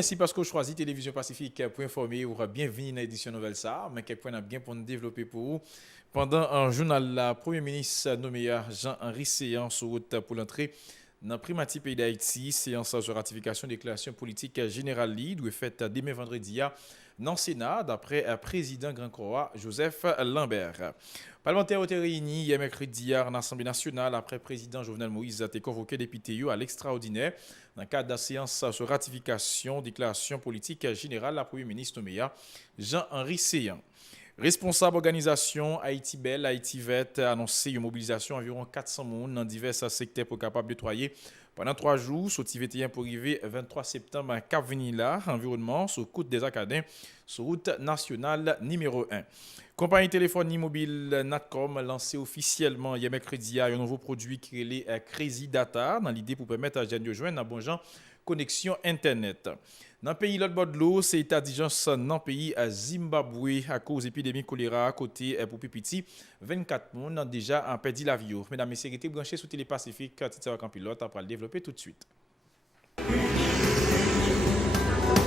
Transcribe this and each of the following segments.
merci parce que vous choisissez Télévision Pacifique pour informer ou bienvenue dans l'édition nouvelle ça. Mais quelques points bien pour nous développer pour vous. Pendant un journal, le Premier ministre nommé Jean-Henri Séan sur route pour l'entrée dans le primatie pays d'Haïti, séance de ratification de déclaration politique générale doit faite demain vendredi dans le Sénat, d'après le président Grand Croix, Joseph Lambert. Parlementaires ont été réunis hier mercredi à l'Assemblée nationale après le président Jovenel Moïse a été convoqué député à l'extraordinaire dans le cadre de la séance sur ratification déclaration politique générale la Premier ministre nommé Jean-Henri Séan. Responsable organisation Haïti Belle, Haïti Verte a annoncé une mobilisation environ 400 personnes dans divers secteurs pour capable de nettoyer pendant 3 jours, sorti 21 pour arriver 23 septembre à Cap Vinila, environnement, sur côte des Acadiens, sur route nationale numéro 1. Compagnie téléphonie mobile Natcom a lancé officiellement hier mercredi un nouveau produit qui est Crazy Data dans l'idée pour permettre à gens de joindre un bon genre connexion Internet. Dans le pays l'autre bord de l'eau, c'est état d'urgence dans le pays à Zimbabwe à cause de l'épidémie choléra à côté pour Pipiti. 24 personnes ont déjà perdu la vie. Mesdames et messieurs, branchés sur Télépacifique, Titi Campilote après le développer tout de suite.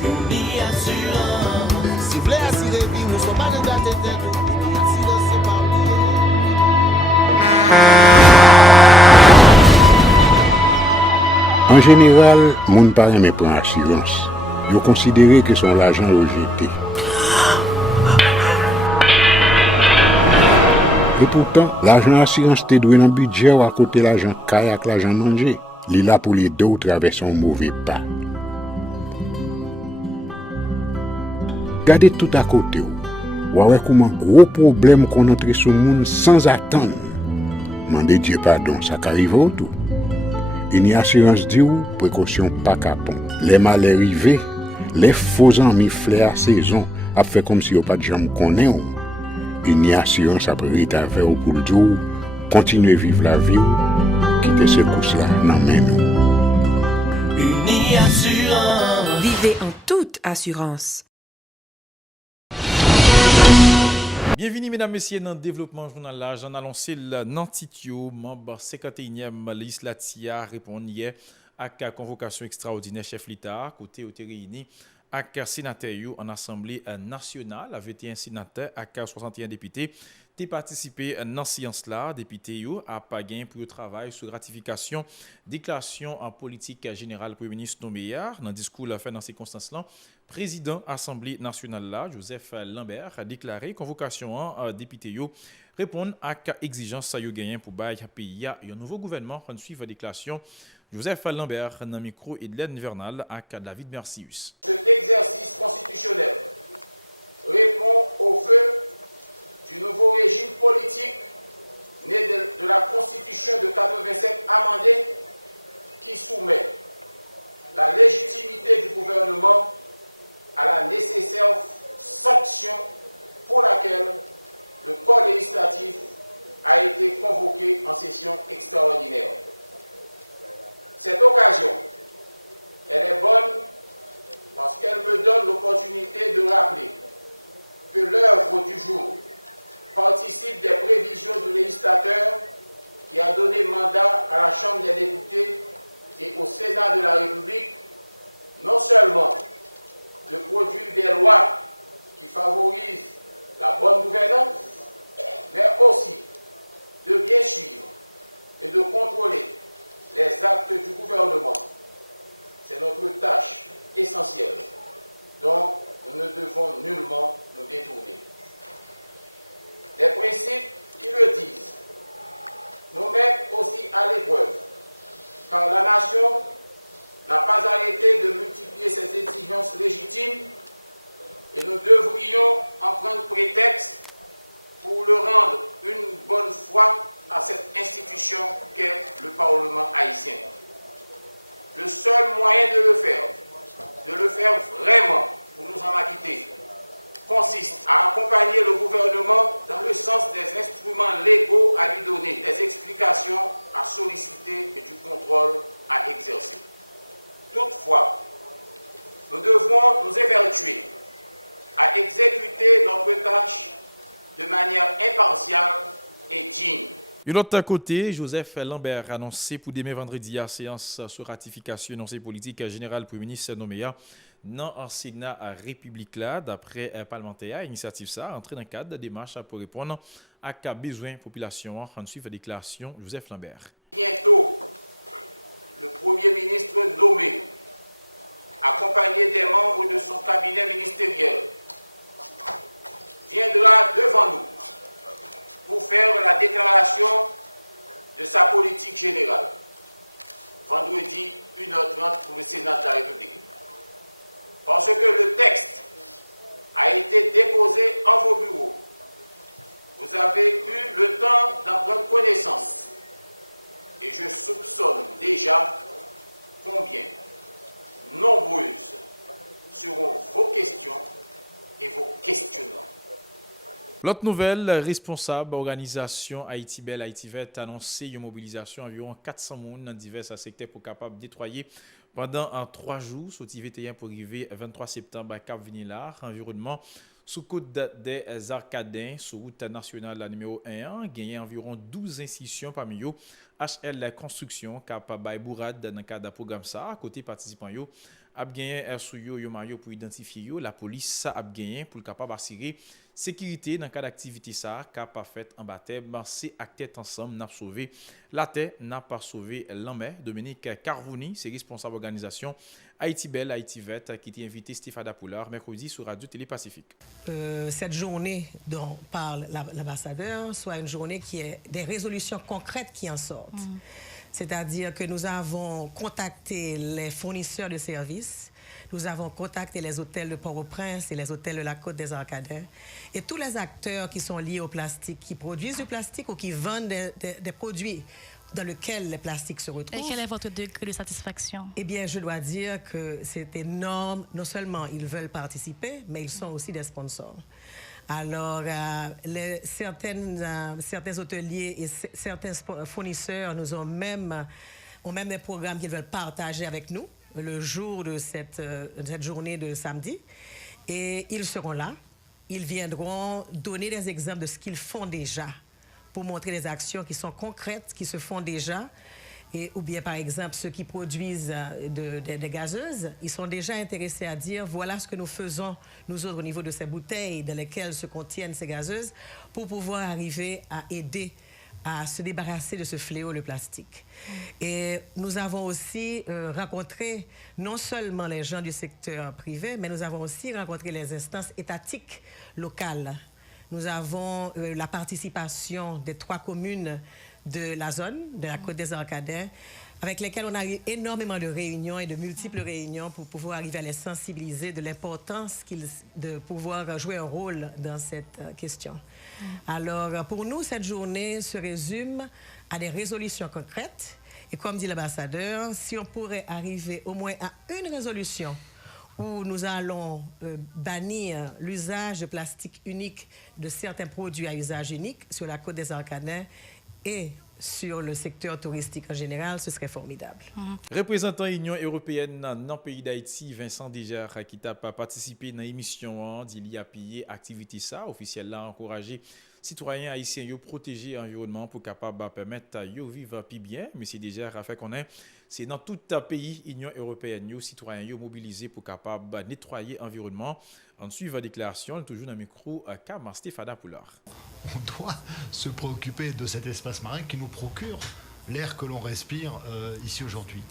Uni Assurance. Si vous voulez assurer vie, nous ne sommes pas de gâter tête. Uni Assurance, c'est pas En général, moun pa reme pran assurance. Yo considéré que son l'argent rejeté. Et pourtant, l'argent assurance te doué dans budget ou à côté l'argent caille avec l'argent mangé. Li là pour les deux traverser un mauvais pas. Gardez tout à côté ou. Ouais comment gros problème qu'on entre sur monde sans attendre. Mandez Dieu pardon, ça qu'arrive au tout. Une assurance dit ou précaution pas capon. Les mal arrivés, les faux amis flair saison a fait comme si on pas de jambe connaît ou. Une assurance après rétaver ou pour le dire continuer vivre la vie ou quitter ce course là nan men nous. Uni Assurance. Vivez en toute assurance. Bienvenue mesdames et messieurs dans le développement journal là. J'en annoncé le Nantitio, membre 51e législature répond hier à la convocation extraordinaire chef l'État côté au réuni avec sénateur en assemblée nationale avec un sénateur avec 61 députés qui participé dans séance là député a pas gain pour le travail sur ratification déclaration en politique générale premier ministre nommé dans discours fait dans ces circonstances là président assemblée nationale là Joseph Lambert a déclaré convocation en député répondre à exigence yo gagné pour bail pays un nouveau gouvernement en suivre déclaration Joseph Lambert dans le micro et de l'aide hivernale à David Mercius. Cet exercice constitutionnel répond au vœu du nouveau régime politique né de la Constitution de 87 amendée qui soumet la légitimité du gouvernement à la nécessaire sanction pour laquelle le corps législatif a été convoqué en session extraordinaire. Cette occasion, elle est bonne parce qu'elle me donne l'opportunité de rappeler que l'œuvre du jour participe des prévisions du législateur qui a donné mandat à la Chambre des députés et au Sénat de la République, non seulement de produire des lois qui favorisent la bonne gouvernance, mais aussi de bien suivre et de contrôler les actes du gouvernement. C'est notre tâche essentielle dont nous ne devons nullement nous détourner. Les principes qui le disent nous mettent aussi à l'épreuve, car la nation n'a pas arrêté de multiplier ses exigences légitimes et nous devrions en prendre prétexte pour le rendre une bonne fois à cette institution qu'est le Parlement haïtien. Le seul moyen de le faire vraiment pour nous en acquitter, consiste à accompagner le gouvernement dans le sens des instruments légaux à lui donner, des explications à solliciter et du contrôle à exercer. Toutefois, nous devons nous évertuer à exécuter notre tâche de manière impartiale et digne. De l'autre côté, Joseph Lambert a annoncé pour demain vendredi la séance sur ratification énoncée politique générale pour le ministre nommé dans le Sénat République là, d'après parlementaire, initiative ça, entrée dans le cadre de démarche pour répondre à cas besoin population en suivant la déclaration Joseph Lambert. Bientôt, le Premier ministre nommé, accompagné des membres de son cabinet ministériel, viendra devant nous pour faire la déclaration de sa politique générale. Vendredi, 1h30 pour le Sénat de la République. Parce que le texte a été déposé en vos bureaux. Vous avez eu le temps d'en prendre connaissance. Et je soupçonne déjà combien nombreuses seront vos questions et vos questionnements. L'autre nouvelle, responsable organisation Haïti Belle Haïti Verte a annoncé une mobilisation environ 400 personnes dans divers secteurs pour capable nettoyer pendant 3 jours, sauti 21 pour arriver 23 septembre à Cap-Vinilar, environnement sous côte des Arcadins, sur route nationale la numéro 1, gagné environ 12 institutions parmi eux, HL Construction, Cap Bourad dans le cadre du programme ça, côté participants yo, a gagné sous yo maillot pour identifier yo, la police a gagné pour capable assurer sécurité dans le cadre d'activité ça, cap a fait en baptême, c'est acteur ensemble n'a sauvé la terre, n'a pas sauvé l'homme. Dominique Carvouni, c'est responsable organisation Haïti Belle Haïti Verte qui était invité Stéphane Dapoulard mercredi sur Radio Télé Pacifique. Cette journée dont parle l'ambassadeur soit une journée qui est des résolutions concrètes qui en sortent. C'est-à-dire que nous avons contacté les fournisseurs de services, nous avons contacté les hôtels de Port-au-Prince et les hôtels de la Côte des Arcadins et tous les acteurs qui sont liés au plastique, qui produisent du plastique ou qui vendent des produits dans lesquels les plastiques se retrouvent. Et quel est votre degré de satisfaction? Eh bien, je dois dire que c'est énorme. Non seulement ils veulent participer, mais ils sont aussi des sponsors. Alors, certains hôteliers et certains fournisseurs nous ont même des programmes qu'ils veulent partager avec nous le jour de cette journée de samedi. Et ils seront là. Ils viendront donner des exemples de ce qu'ils font déjà pour montrer des actions qui sont concrètes, qui se font déjà. Ou bien, par exemple, ceux qui produisent des gazeuses, ils sont déjà intéressés à dire voilà ce que nous faisons, nous autres, au niveau de ces bouteilles dans lesquelles se contiennent ces gazeuses, pour pouvoir arriver à aider à se débarrasser de ce fléau, le plastique. Et nous avons aussi rencontré non seulement les gens du secteur privé, mais nous avons aussi rencontré les instances étatiques locales. Nous avons la participation des 3 communes de la zone, de la Côte des Arcadins, avec lesquelles on a eu énormément de réunions et de multiples réunions pour pouvoir arriver à les sensibiliser de l'importance de pouvoir jouer un rôle dans cette question. Alors, pour nous, cette journée se résume à des résolutions concrètes. Et comme dit l'ambassadeur, si on pourrait arriver au moins à une résolution où nous allons bannir l'usage de plastique unique de certains produits à usage unique sur la Côte des Arcadins et sur le secteur touristique en général, ce serait formidable. Représentant l'Union européenne dans le pays d'Haïti, Vincent Deger, qui a participé dans l'émission d'il y a payé activité ça, officiel là encouragé citoyens haïtiens à protéger l'environnement pour capable permettre de vivre plus bien. Monsieur Deger a fait qu'on est, c'est dans tout pays Union européenne, les citoyens mobilisés pour capable nettoyer l'environnement. En suivant la déclaration, toujours dans le micro, Kamar Stéphane Dapoulard. On doit se préoccuper de cet espace marin qui nous procure l'air que l'on respire ici aujourd'hui.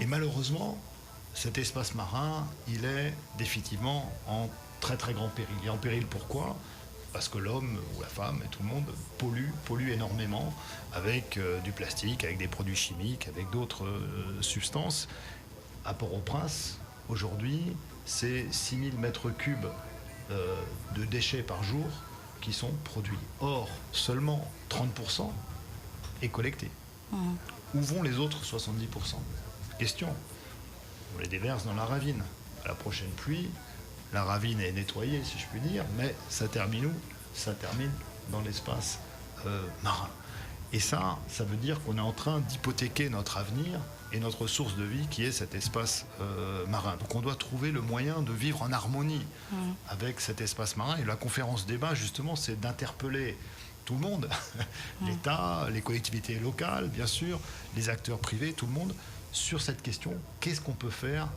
Et malheureusement, cet espace marin, il est définitivement en très très grand péril. Il est en péril pourquoi ? Parce que l'homme ou la femme et tout le monde pollue énormément avec du plastique, avec des produits chimiques, avec d'autres substances. À Port-au-Prince, aujourd'hui, c'est 6000 mètres cubes de déchets par jour qui sont produits. Or, seulement 30% est collecté. Où vont les autres 70% ? Question. On les déverse dans la ravine. À la prochaine pluie, la ravine est nettoyée, si je puis dire, mais ça termine où ? Ça termine dans l'espace marin. Et ça veut dire qu'on est en train d'hypothéquer notre avenir et notre source de vie qui est cet espace marin. Donc on doit trouver le moyen de vivre en harmonie avec cet espace marin. Et la conférence débat, justement, c'est d'interpeller tout le monde, l'État, les collectivités locales, bien sûr, les acteurs privés, tout le monde, sur cette question. Qu'est-ce qu'on peut faire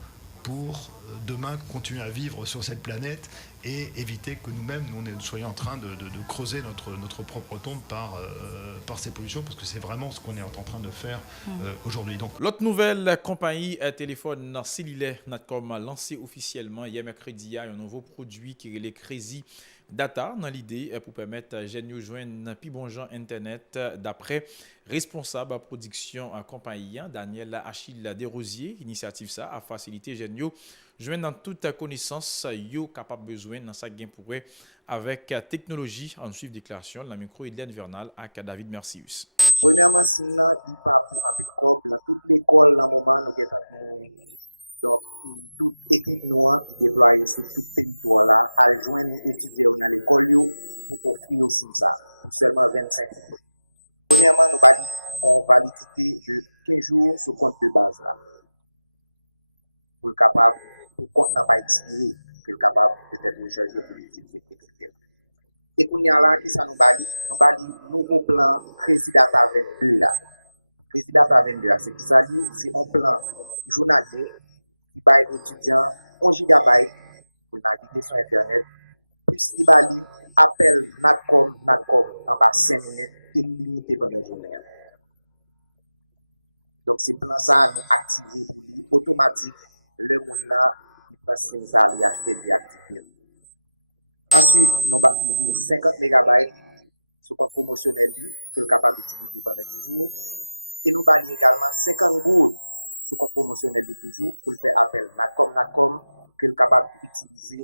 pour demain continuer à vivre sur cette planète et éviter que nous-mêmes, nous soyons en train de creuser notre propre tombe par ces pollutions, parce que c'est vraiment ce qu'on est en train de faire aujourd'hui. Donc, l'autre nouvelle compagnie téléphone cellulaire Natcom a lancé officiellement hier mercredi un nouveau produit qui est les Crazy Data dans l'idée pour permettre à jeunes de joindre un plus bon genre Internet d'après responsable à production en compagnie Daniel Achille Desrosiers. Initiative ça a facilité jeunes de joindre dans toute connaissance yo capable besoin dans sa gain pour avec technologie. En suivre déclaration la micro Hélène Vernal à David Mercius. Premièrement, c'est là il pas pour un peu de corps dans toute l'école dans moment nous avons donc toute équipe noire qui déployée sur tout le territoire là à joindre étudiants dans l'école pour offrir aussi ça pour seulement 25 euros. Premièrement, nous avons validité de 15 jours sur compte de base là pour le capable pour compte n'a pas expiré que le capable peut-être recharger pour l'utiliser etc. Et pour y aller là qui ça nous valide nouveau plan Crazy Data 22 là. Crazy Data 22 là c'est qui ça dit c'est un plan journalier qui va être étudiant 1 gigabyte pour naviguer sur internet plus il va appel Natcom en bas 5 minutes illimité pendant la journée. Donc c'est plan ça nous activer pour lui automatique le monde là il passe ça lui acheter lui activer. Ensuite nous avons 50 mégabytes sur compte promotionnel que le capable d'utiliser pendant 10 jours et nous avons également 50 gouttes sur compte promotionnel toujours pour le faire appel Natcom que le capable d'utiliser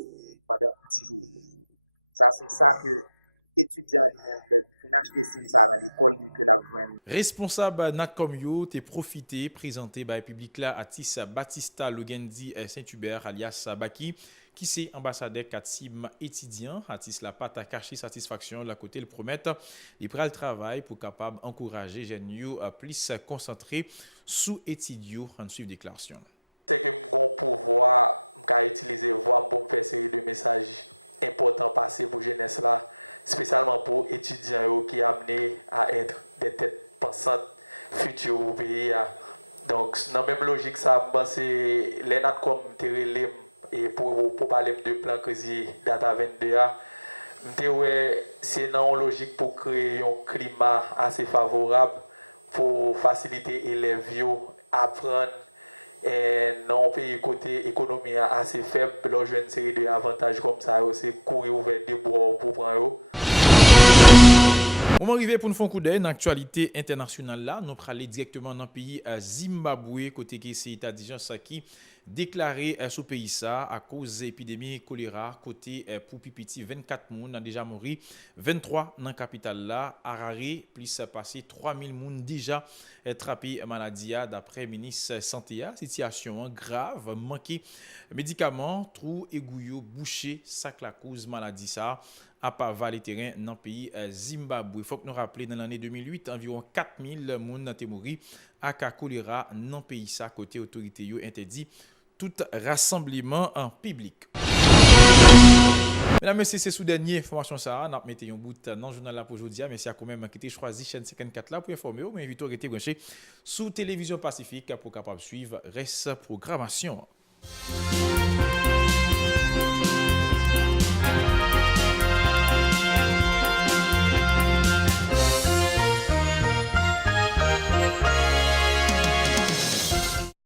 pendant 10 jours. Ça c'est ça que étudiants lui-même acheter ça dans l'école que la joindre. Responsable Natcom yo t'es profité présenté par le public là Atis Batista Logendi Saint-Hubert alias Baki qui c'est ambassadeur Katim étudiant Atis la patte à cacher satisfaction la côté le promettre il prend le travail pour capable encourager jeunes yo à plus concentrer sous étudiants en suivre déclaration. C'est que mon pouvoir qu'a utiliser voix pour faire série de messages importants passer pour jeunesse là spécialement pour étudiants qui amenés à être des têtes pensantes futures au pays. Donc dans la même logique ça c'est les Natcom relève et pour parler de plan Crazy Data 22 c'est dans une logique pour créer un climat assez favorable pour faciliter les élèves à apprendre et dans un pays côté économie assez faible, là j'ai une série d'avantages comme ça, c'est courir ouvert des bois pour prendre. On arrive pour nous faire un coup d'œil dans l'actualité internationale là, nous allons directement dans le pays Zimbabwe côté qui c'est état d'urgence qui déclaré sous pays ça à cause de l'épidémie choléra côté pour pipiti 24 moun déjà mort 23 dans la capitale là Harare plus passé 3000 moun déjà attrapé maladie d'après ministre santé situation grave manqué médicaments trou égouillot bouché sac la cause maladie ça à part les terrains dans le pays Zimbabwe. Il faut que nous rappelions dans l'année 2008, environ 4000 personnes ont mouru à choléra dans le pays. Ça, côté autorité, interdit tout rassemblement en public. Mesdames et messieurs, c'est sous dernière information ça. Nous mettons un bout dans le journal pour aujourd'hui. Merci à quand même qui choisi chaîne 54 là pour informer. Mais invitez à rester branché sous Télévision Pacifique pour capable suivre reste programmation.